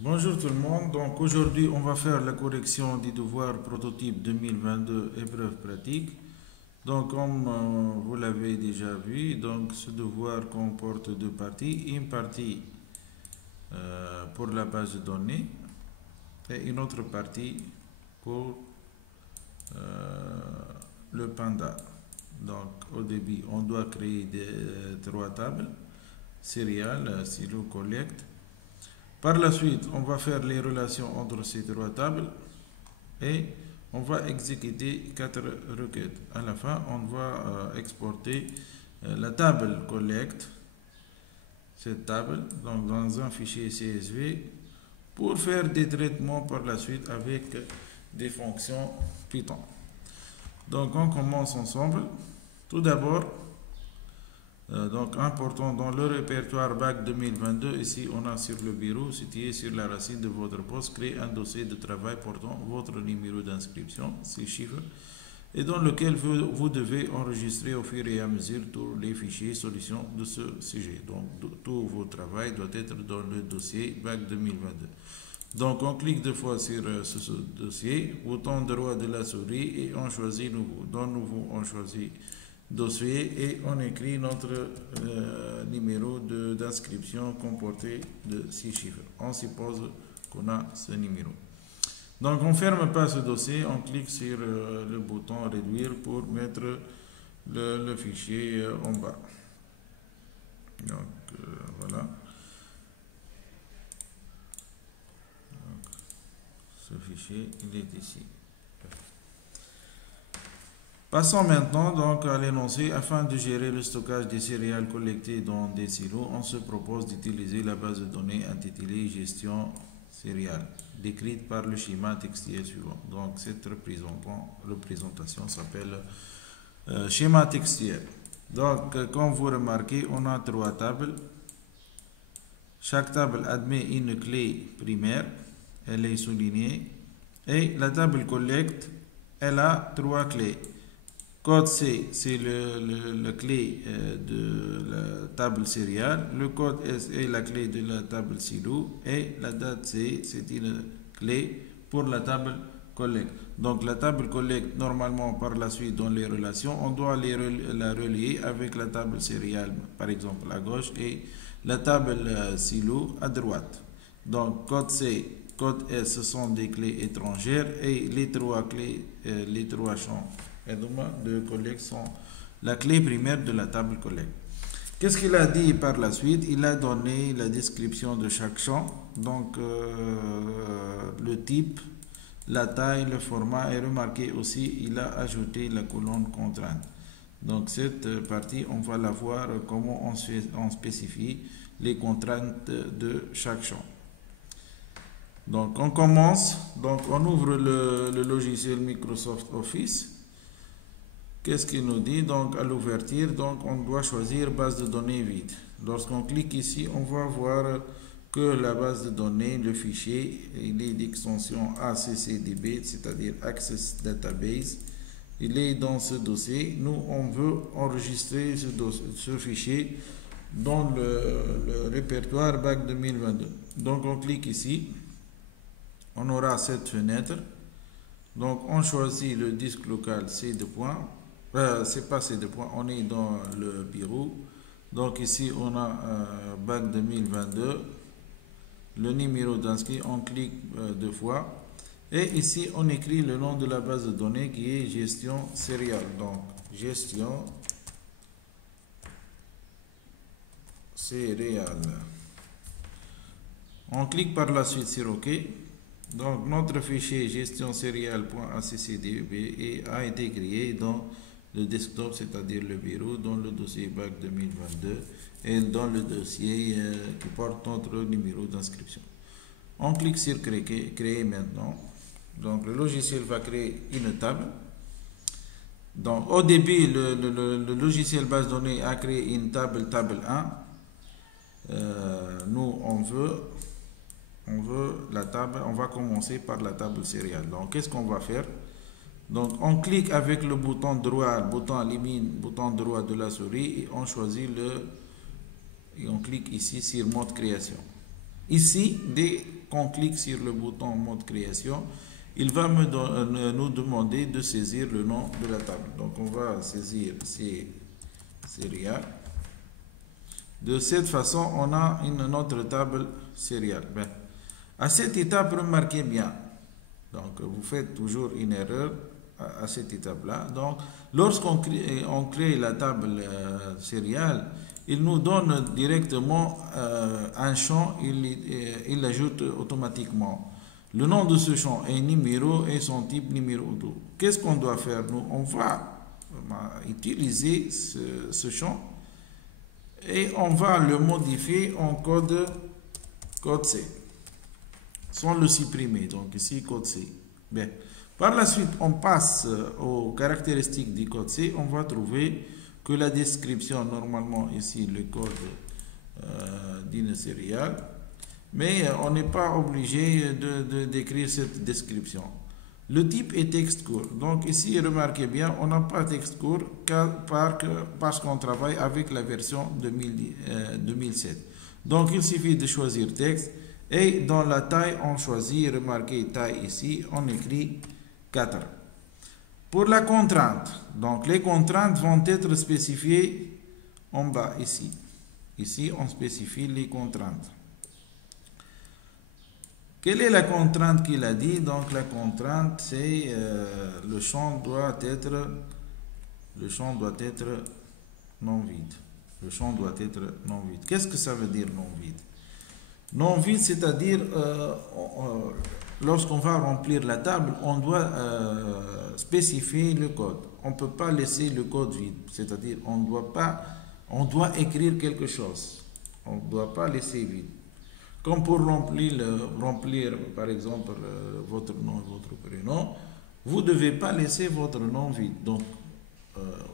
Bonjour tout le monde, donc aujourd'hui on va faire la correction du devoir prototype 2022 épreuve pratique. Donc comme vous l'avez déjà vu, donc ce devoir comporte deux parties, une partie pour la base de données et une autre partie pour le panda. Donc au début on doit créer trois tables, serial, silo, collect. Par la suite, on va faire les relations entre ces trois tables et on va exécuter quatre requêtes. À la fin, on va exporter la table collect, cette table, donc dans un fichier CSV pour faire des traitements par la suite avec des fonctions Python. Donc on commence ensemble. Tout d'abord, donc important dans le répertoire BAC 2022, ici on a sur le bureau situé sur la racine de votre poste, créer un dossier de travail portant votre numéro d'inscription, 6 chiffres, et dans lequel vous devez enregistrer au fur et à mesure tous les fichiers solutions de ce sujet. Donc tout vos travail doit être dans le dossier BAC 2022. Donc on clique deux fois sur ce dossier, bouton droit de la souris et on choisit nouveau. Dans nouveau on choisit dossier et on écrit notre numéro d'inscription comporté de 6 chiffres. On suppose qu'on a ce numéro. Donc on ne ferme pas ce dossier, on clique sur le bouton réduire pour mettre le fichier en bas. Donc voilà. Donc, ce fichier il est ici. Passons maintenant donc à l'énoncé. Afin de gérer le stockage des céréales collectées dans des silos, on se propose d'utiliser la base de données intitulée gestion céréales, décrite par le schéma textuel suivant. Donc cette représentation s'appelle schéma textuel. Donc comme vous remarquez, on a trois tables. Chaque table admet une clé primaire, elle est soulignée, et la table collecte, elle a trois clés. Code C, c'est la clé de la table céréale. Le code S est la clé de la table silo. Et la date C, c'est une clé pour la table collect. Donc la table collect, normalement par la suite dans les relations, on doit la relier avec la table céréale, par exemple à gauche, et la table silo à droite. Donc code C, code S, ce sont des clés étrangères et les trois clés, les trois champs de collect sont la clé primaire de la table collect. Qu'est-ce qu'il a dit par la suite? Il a donné la description de chaque champ, donc le type, la taille, le format, et remarquez aussi il a ajouté la colonne contrainte. Donc cette partie on va la voir comment on spécifie les contraintes de chaque champ. Donc on commence, donc on ouvre le logiciel Microsoft Office. Qu'est-ce qu'il nous dit? Donc à l'ouverture, donc on doit choisir base de données vide. Lorsqu'on clique ici, on va voir que la base de données, le fichier, il est d'extension ACCDB, c'est-à-dire Access Database. Il est dans ce dossier. Nous, on veut enregistrer ce fichier dans le répertoire BAC 2022. Donc on clique ici. On aura cette fenêtre. Donc on choisit le disque local C2 points. C'est pas C2 points, on est dans le bureau. Donc ici on a BAC 2022, le numéro d'inscrit, on clique deux fois. Et ici on écrit le nom de la base de données qui est gestion céréale. Donc gestion céréale. On clique par la suite sur OK. Donc notre fichier gestion céréale.accdb a été créé dans le desktop, c'est-à-dire le bureau, dans le dossier BAC 2022 et dans le dossier qui porte notre numéro d'inscription. On clique sur créer maintenant. Donc le logiciel va créer une table. Donc au début, le logiciel base de données a créé une table 1. Nous on veut la table, on va commencer par la table céréale. Donc qu'est-ce qu'on va faire? Donc on clique avec le bouton droit, bouton droit de la souris et on choisit et on clique ici sur mode création. Ici, dès qu'on clique sur le bouton mode création, il va nous demander de saisir le nom de la table. Donc on va saisir céréales. De cette façon, on a une autre table céréales. Ben, à cette étape, remarquez bien. Donc vous faites toujours une erreur à cette étape-là. Donc lorsqu'on crée la table céréales, il nous donne directement un champ, il l'ajoute automatiquement. Le nom de ce champ est numéro et son type numéro 2. Qu'est-ce qu'on doit faire? Nous, on va utiliser ce champ et on va le modifier en code C, sans le supprimer. Donc ici, code C. Bien. Par la suite, on passe aux caractéristiques du code C. On va trouver que la description, normalement ici, le code d'une céréale, mais on n'est pas obligé d'écrire cette description. Le type est texte court. Donc ici, remarquez bien, on n'a pas texte court parce qu'on travaille avec la version 2007. Donc il suffit de choisir texte et dans la taille, on choisit, remarquez taille ici, on écrit 4. Pour la contrainte, donc les contraintes vont être spécifiées en bas ici. Ici, on spécifie les contraintes. Quelle est la contrainte qu'il a dit? Donc la contrainte, c'est le champ doit être non vide. Le champ doit être non vide. Qu'est-ce que ça veut dire non vide? Non vide, c'est-à-dire lorsqu'on va remplir la table, on doit spécifier le code. On ne peut pas laisser le code vide, c'est-à-dire on doit écrire quelque chose. On ne doit pas laisser vide. Comme pour remplir par exemple, votre nom et votre prénom, vous ne devez pas laisser votre nom vide. Donc,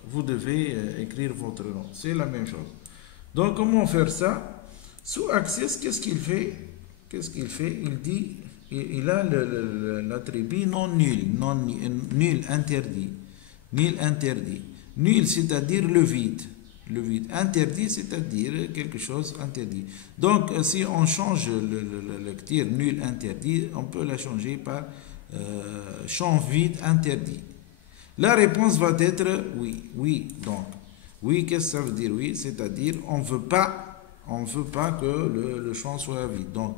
vous devez écrire votre nom. C'est la même chose. Donc, comment faire ça? Sous Access, qu'est-ce qu'il fait? Il dit, il a l'attribut non nul, nul interdit. Nul interdit. Nul, c'est-à-dire le vide. Le vide. Interdit, c'est-à-dire quelque chose interdit. Donc, si on change le lecture nul interdit, on peut la changer par champ vide interdit. La réponse va être oui. Oui, donc, oui, qu'est-ce que ça veut dire oui? C'est-à-dire, on ne veut pas que le champ soit vide. Donc,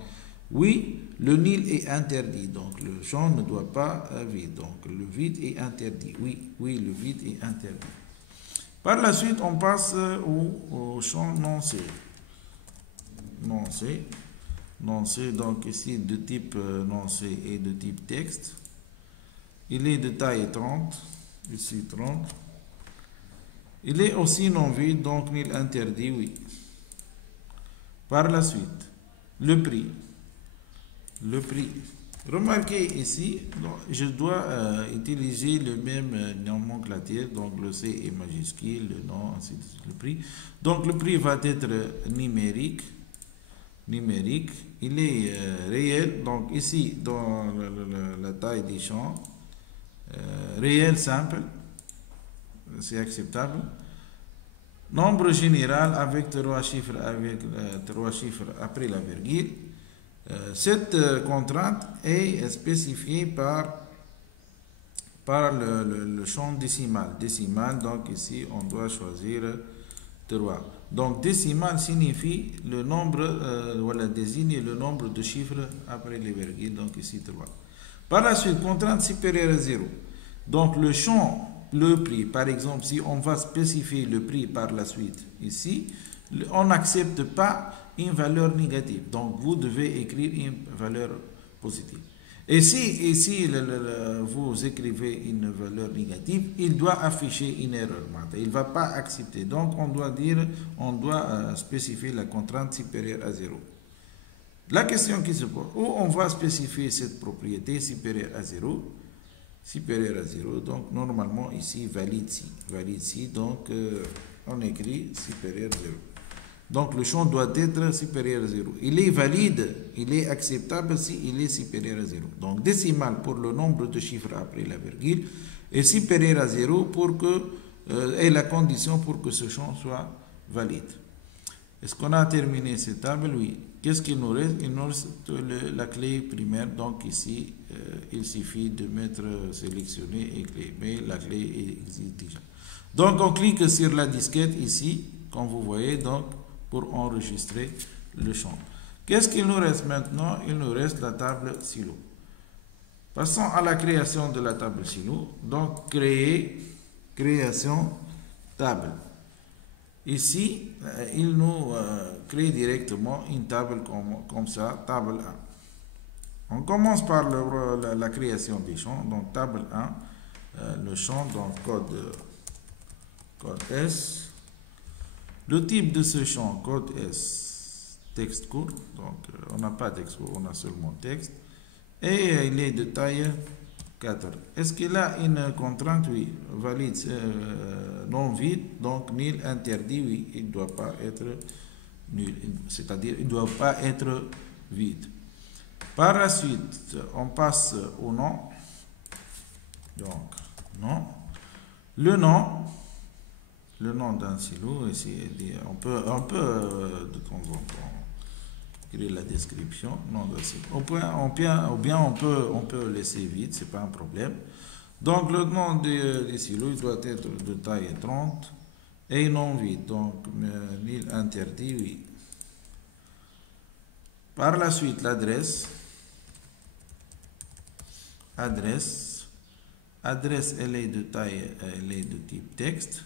oui, le nul est interdit. Donc, le champ ne doit pas être vide. Donc, le vide est interdit. Oui, le vide est interdit. Par la suite, on passe au champ non C. Non C, donc ici de type non C et de type texte. Il est de taille 30, ici 30. Il est aussi non vide, donc nul interdit, oui. Par la suite, le prix. Remarquez ici, je dois utiliser le même nomenclature, donc le C est majuscule, le nom, ainsi de suite, le prix. Donc le prix va être numérique, il est réel, donc ici dans la taille des champs, réel simple, c'est acceptable. Nombre général avec 3 chiffres, après la virgule. Cette contrainte est spécifiée par le champ décimal. Donc ici, on doit choisir 3. Donc décimal signifie le nombre, voilà, désigne le nombre de chiffres après les virgules. Donc ici 3. Par la suite, contrainte supérieure à 0. Donc le champ, le prix, par exemple, si on va spécifier le prix par la suite ici, on n'accepte pas une valeur négative. Donc, vous devez écrire une valeur positive. Et si vous écrivez une valeur négative, il doit afficher une erreur. Il ne va pas accepter. Donc, on doit spécifier la contrainte supérieure à 0. La question qui se pose, où on va spécifier cette propriété supérieure à 0? Donc, normalement, ici, valide si. Donc, on écrit supérieur à 0. Donc, le champ doit être supérieur à 0. Il est valide, il est acceptable si il est supérieur à 0. Donc, décimal pour le nombre de chiffres après la virgule est supérieur à 0 est la condition pour que ce champ soit valide. Est-ce qu'on a terminé cette table? Oui. Qu'est-ce qu'il nous reste? Il nous reste la clé primaire. Donc ici, il suffit de mettre sélectionner et clé. Mais la clé existe déjà. Donc on clique sur la disquette ici, comme vous voyez, donc pour enregistrer le champ. Qu'est-ce qu'il nous reste maintenant? Il nous reste la table silo. Passons à la création de la table silo. Donc création table. Ici, il nous crée directement une table comme ça, table 1. On commence par la création des champs. Donc table 1, le champ, donc code S. Le type de ce champ, code S, texte court. Donc on n'a pas texte court, on a seulement texte. Et il est de taille 4. Est-ce qu'il a une contrainte? Oui. Valide, non vide, donc nul interdit, oui. Il ne doit pas être nul, c'est-à-dire il ne doit pas être vide. Par la suite, on passe au nom. Donc, nom. Le nom d'un silo, ici, on peut de temps en temps créer la description, nom d'un silo. Ou bien on peut laisser vide, c'est pas un problème. Donc le nom des silos il doit être de taille 30 et non vide, donc nul interdit, oui. Par la suite, l'adresse, elle est de taille, elle est de type texte,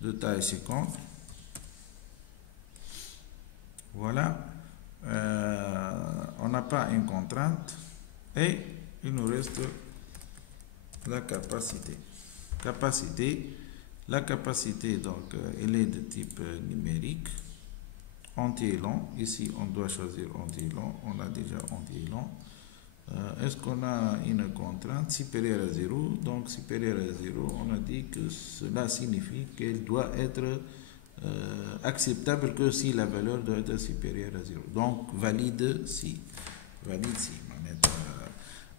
de taille 50. Voilà. On n'a pas une contrainte et il nous reste la capacité. La capacité, donc, elle est de type numérique. Anti-élan, ici on doit choisir anti-élan, on a déjà anti-élan. Est-ce qu'on a une contrainte supérieure à 0? Donc supérieure à 0, on a dit que cela signifie qu'elle doit être acceptable que si la valeur doit être supérieure à 0. Donc valide si.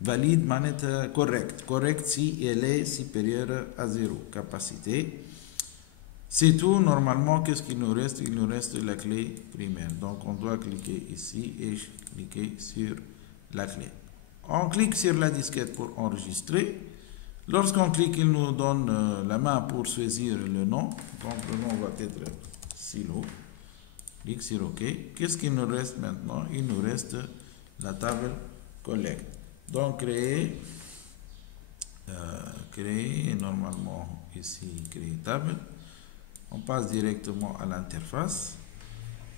Valide manette correct si elle est supérieure à 0. Capacité. C'est tout. Normalement, qu'est-ce qu'il nous reste? Il nous reste la clé primaire. Donc on doit cliquer ici et cliquer sur la clé. On clique sur la disquette pour enregistrer. Lorsqu'on clique, il nous donne la main pour choisir le nom. Donc le nom va être silo. Clique sur OK. Qu'est-ce qu'il nous reste maintenant? Il nous reste la table collect. Donc créer, normalement ici créer table. On passe directement à l'interface.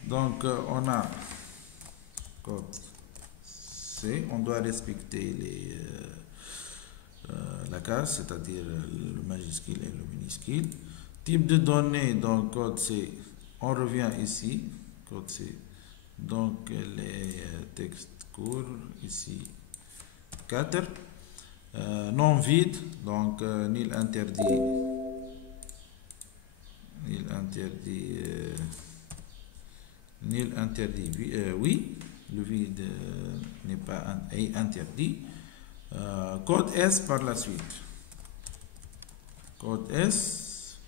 Donc on a code C. On doit respecter la case, c'est-à-dire le majuscule et le minuscule. Type de données, donc code C, on revient ici, code C, donc les textes courts, ici 4, non vide, donc nul interdit, oui, le vide n'est pas interdit. Code S par la suite. Code S,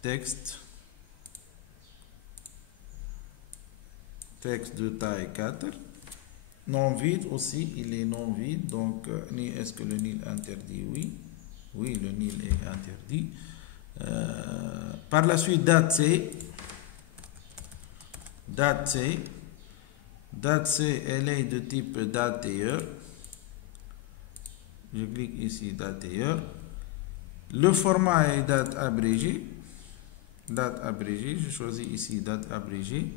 texte de taille 4. Non vide aussi, il est non vide. Donc, est-ce que le nul interdit? Oui. Oui, le nul est interdit. Par la suite, date C. Date C, elle est de type date et heure. Je clique ici date et heure. Le format est date abrégée. Je choisis ici date abrégée.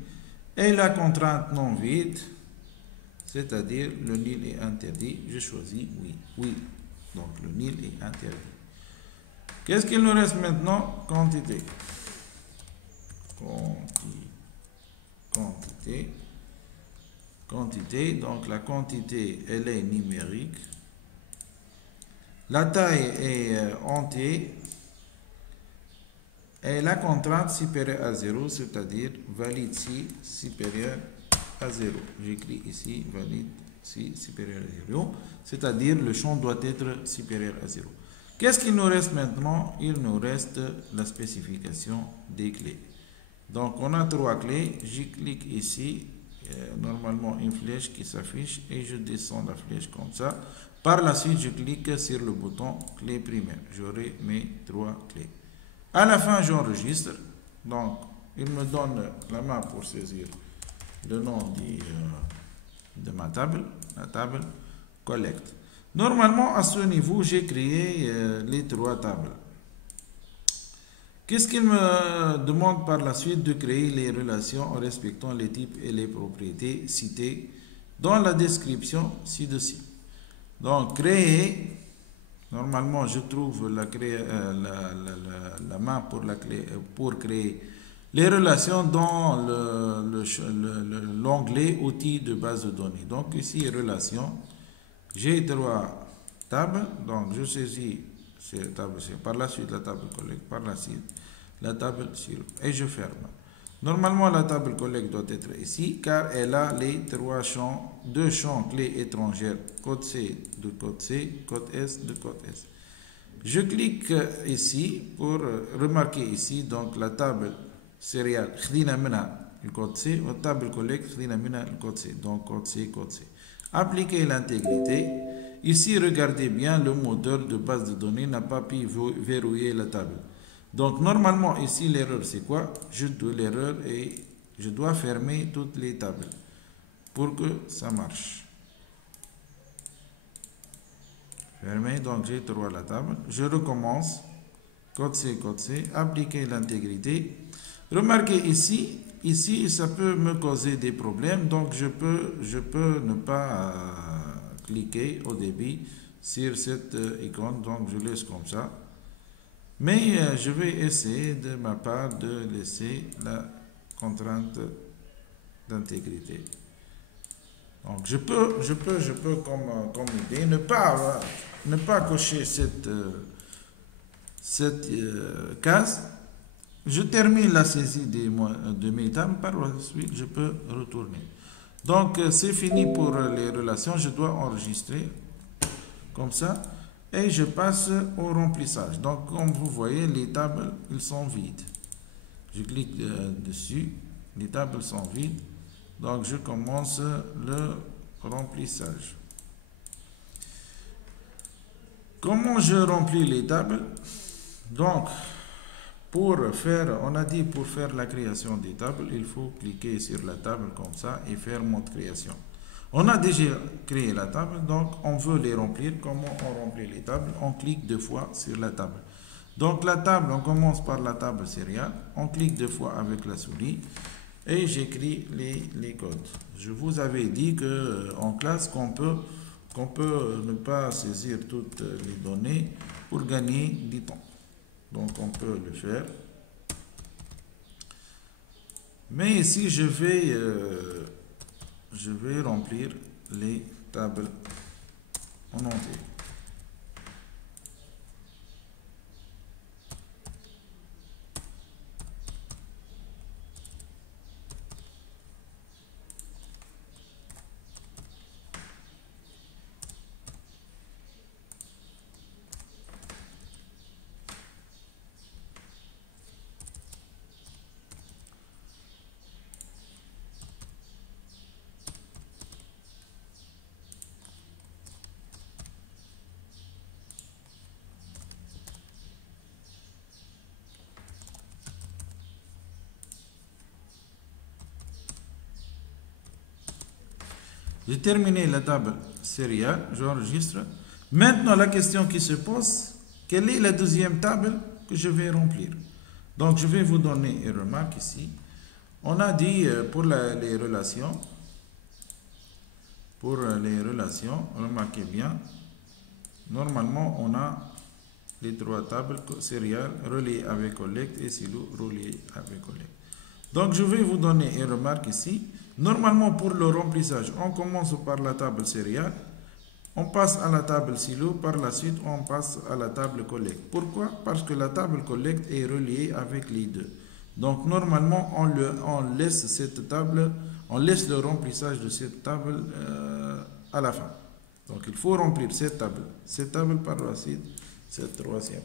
Et la contrainte non vide, c'est-à-dire le nul est interdit. Je choisis oui. Donc le nul est interdit. Qu'est-ce qu'il nous reste maintenant? Quantité. Donc la quantité, elle est numérique. La taille est entière. Et la contrainte supérieure à 0, c'est-à-dire valide si supérieur à 0. J'écris ici valide si supérieur à 0, c'est-à-dire le champ doit être supérieur à 0. Qu'est-ce qu'il nous reste maintenant? Il nous reste la spécification des clés. Donc on a 3 clés, je clique ici, normalement une flèche qui s'affiche et je descends la flèche comme ça. Par la suite, je clique sur le bouton clé primaire. J'aurai mes 3 clés. À la fin, j'enregistre. Donc, il me donne la main pour saisir le nom de ma table, la table collect. Normalement, à ce niveau, j'ai créé les 3 tables. Qu'est-ce qu'il me demande par la suite? De créer les relations en respectant les types et les propriétés cités dans la description ci-dessus. Donc, créer, normalement, je trouve la main pour créer les relations dans l'onglet outils de base de données. Donc, ici, relations, j'ai 3 tables, donc je saisis ces tables, par la suite la table collect, par la suite la table silo, et je ferme. Normalement, la table collect doit être ici, car elle a les 2 champs clés étrangères, code C de code C, code S de code S. Je clique ici pour remarquer ici, donc la table serial, le code C, la table collect, le code C, donc code C, code C. Appliquer l'intégrité. Ici, regardez bien, le moteur de base de données n'a pas pu verrouiller la table. Donc, normalement, ici, l'erreur, c'est quoi? L'erreur et je dois fermer toutes les tables pour que ça marche. Fermer, donc j'ai 3 la table. Je recommence. Code C, appliquer l'intégrité. Remarquez ici, ça peut me causer des problèmes. Donc, je peux ne pas cliquer au début sur cette icône. Donc, je laisse comme ça. Mais je vais essayer de ma part de laisser la contrainte d'intégrité. Donc, je peux comme idée, ne pas cocher cette case. Je termine la saisie de mes tables, par la suite, je peux retourner. Donc, c'est fini pour les relations. Je dois enregistrer comme ça. Et je passe au remplissage. Donc, comme vous voyez, les tables, elles sont vides. Je clique dessus. Les tables sont vides. Donc, je commence le remplissage. Comment je remplis les tables? Donc, on a dit pour faire la création des tables, il faut cliquer sur la table comme ça et faire mode création. On a déjà créé la table, donc on veut les remplir. Comment on remplit les tables? On clique 2 fois sur la table. Donc la table, on commence par la table sériale. On clique 2 fois avec la souris et j'écris les codes. Je vous avais dit qu'en classe qu'on peut ne pas saisir toutes les données pour gagner du temps. Donc on peut le faire. Mais ici je vais remplir les tables en entier. J'ai terminé la table sériale, j'enregistre. Maintenant, la question qui se pose, quelle est la deuxième table que je vais remplir? Donc, je vais vous donner une remarque ici. On a dit pour les relations, remarquez bien, normalement, on a les 3 tables sériales reliées avec collect et silo reliées avec collect. Donc, je vais vous donner une remarque ici. Normalement, pour le remplissage, on commence par la table sériale, on passe à la table silo, par la suite, on passe à la table collect. Pourquoi? Parce que la table collect est reliée avec les deux. Donc, normalement, on laisse cette table, on laisse le remplissage de cette table à la fin. Donc, il faut remplir cette table par la suite, cette troisième.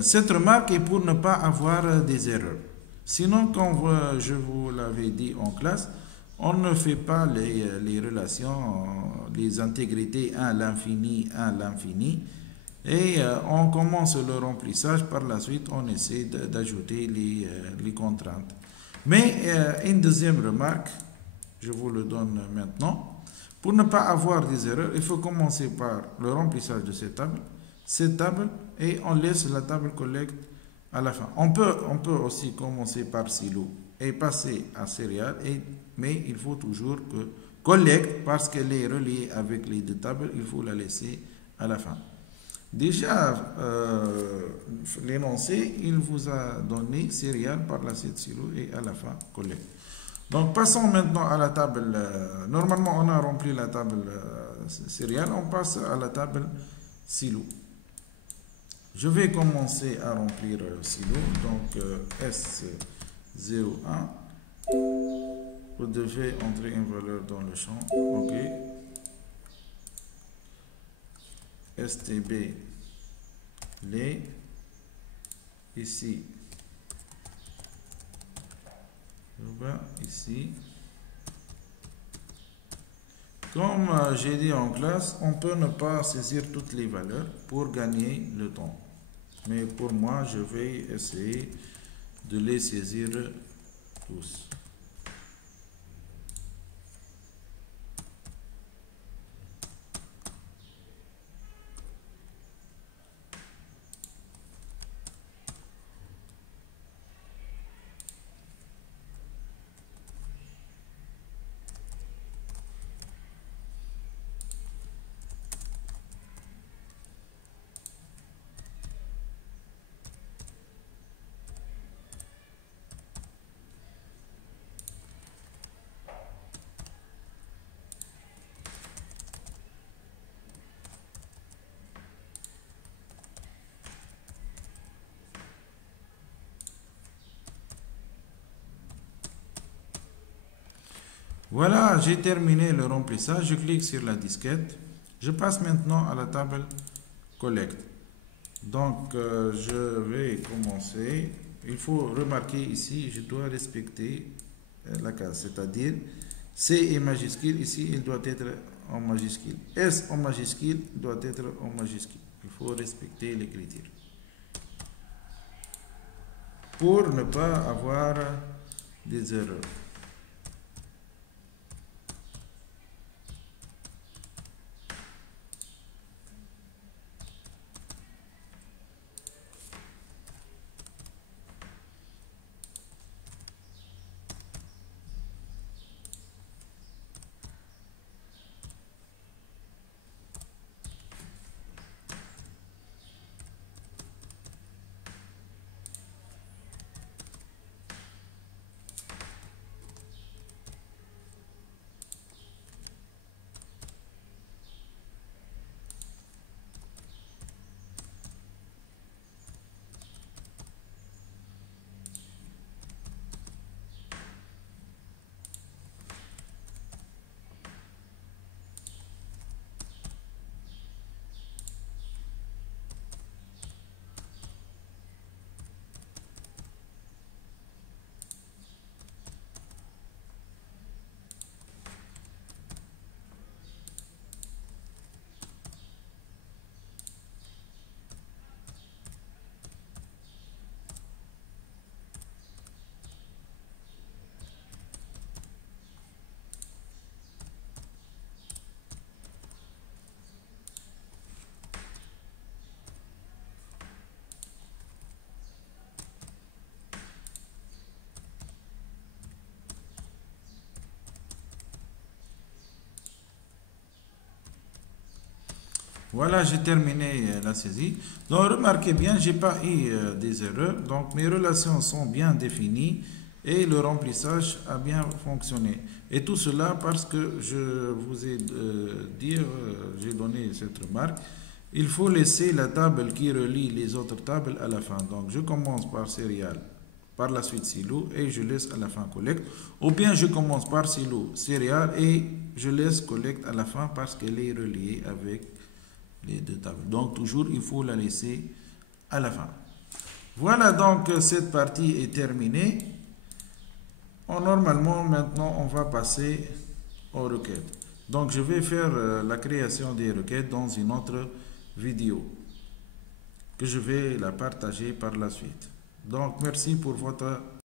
Cette remarque est pour ne pas avoir des erreurs. Sinon, comme je vous l'avais dit en classe, on ne fait pas les relations, les intégrités 1 à l'infini, 1 à l'infini. Et on commence le remplissage, par la suite on essaie d'ajouter les contraintes. Mais une deuxième remarque, je vous le donne maintenant. Pour ne pas avoir des erreurs, il faut commencer par le remplissage de cette table, et on laisse la table collecte à la fin. On peut aussi commencer par silo et passer à céréales, mais il faut toujours que collecte, parce qu'elle est reliée avec les deux tables, il faut la laisser à la fin. Déjà, l'énoncé, il vous a donné céréales, par la suite silo et à la fin collecte. Donc passons maintenant à la table. Normalement, on a rempli la table céréales, on passe à la table silo. Je vais commencer à remplir silo. Donc S01. Vous devez entrer une valeur dans le champ. OK. STB les ici. Ici. Comme j'ai dit en classe, on peut ne pas saisir toutes les valeurs pour gagner le temps. Mais pour moi, je vais essayer de les saisir tous. Voilà, j'ai terminé le remplissage. Je clique sur la disquette. Je passe maintenant à la table collecte. Donc, je vais commencer. Il faut remarquer ici, je dois respecter la case, c'est-à-dire C est majuscule, ici il doit être en majuscule. S en majuscule doit être en majuscule. Il faut respecter les critères pour ne pas avoir des erreurs. Voilà, j'ai terminé la saisie. Donc, remarquez bien, j'ai pas eu des erreurs. Donc, mes relations sont bien définies et le remplissage a bien fonctionné. Et tout cela parce que je vous ai dit, j'ai donné cette remarque. Il faut laisser la table qui relie les autres tables à la fin. Donc, je commence par céréales, par la suite silo, et je laisse à la fin collecte. Ou bien, je commence par silo, céréales, et je laisse collecte à la fin parce qu'elle est reliée avec les deux tables. Donc toujours il faut la laisser à la fin. Voilà, donc cette partie est terminée. Normalement, maintenant, on va passer aux requêtes. Donc, je vais faire la création des requêtes dans une autre vidéo que je vais la partager par la suite. Donc, merci pour votre